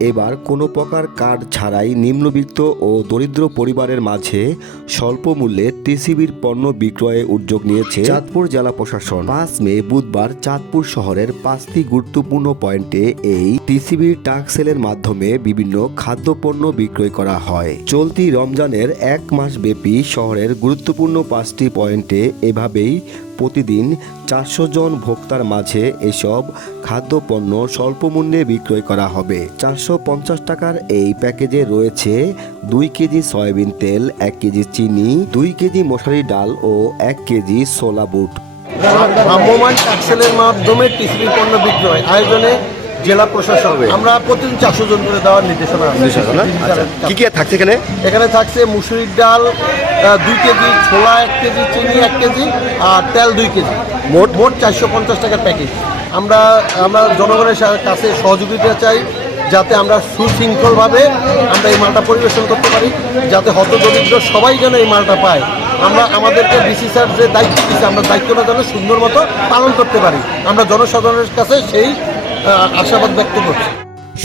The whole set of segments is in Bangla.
এবার কোনো প্রকার কার্ড ছাড়াই নিম্নবিত্ত ও দরিদ্র পরিবারের মাঝে স্বল্প মূল্যে টিসিবির পণ্য বিক্রয়ে উদ্যোগ নিয়েছে চাঁদপুর জেলা প্রশাসন। পাঁচ মে বুধবার চাঁদপুর শহরের পাঁচটি গুরুত্বপূর্ণ পয়েন্টে এই টিসিবির টাক সেলের মাধ্যমে বিভিন্ন খাদ্যপণ্য বিক্রয় করা হয়। চলতি রমজানের এক মাস ব্যাপী শহরের গুরুত্বপূর্ণ পাঁচটি পয়েন্টে এভাবেই প্রতিদিন চারশো জন ভোক্তার মাঝে এসব খাদ্যপণ্য স্বল্প মূল্যে বিক্রয় করা হবে। চারশো পঞ্চাশ টাকার এই প্যাকেজে রয়েছে দুই কেজি সয়াবিন তেল, এক কেজি চিনি, দুই কেজি মশারি ডাল ও এক কেজি সোলা বুট। ভ্রাম্যমান মাধ্যমে টিসিবি পণ্য বিক্রয়। আয়োজনে জেলা প্রশাসন আমরা প্রতিদিন চারশো জন করে দেওয়ার নির্দেশনা আছে। কি কি থাকছে এখানে? এখানে থাকছে মুসুরির ডাল দুই কেজি ছোলা এক কেজি চিনি এক কেজি আর তেল দুই কেজি। মোট? মোট চারশো পঞ্চাশ টাকার প্যাকেজ। আমরা আমরা জনগণের কাছে সহযোগিতা চাই যাতে আমরা সুশৃঙ্খলভাবে আমরা এই মালটা পরিবেশন করতে পারি যাতে হত দরিদ্র সবাই যেন এই মালটা পায়। আমরা আমাদেরকে ডিসি স্যার যে দায়িত্ব দিচ্ছে আমরা দায়িত্বটা যেন সুন্দর মতো পালন করতে পারি। আমরা জনসাধারণের কাছে সেই আশাবাদ ব্যক্ত করছি।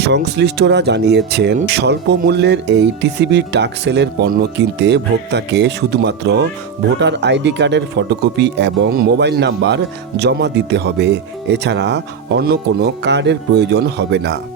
সংশ্লিষ্টরা জানিয়েছেন, স্বল্প মূল্যের এই টিসিবির টাকসেলের পণ্য কিনতে ভোক্তাকে শুধুমাত্র ভোটার আইডি কার্ডের ফটোকপি এবং মোবাইল নাম্বার জমা দিতে হবে। এছাড়া অন্য কোনো কার্ডের প্রয়োজন হবে না।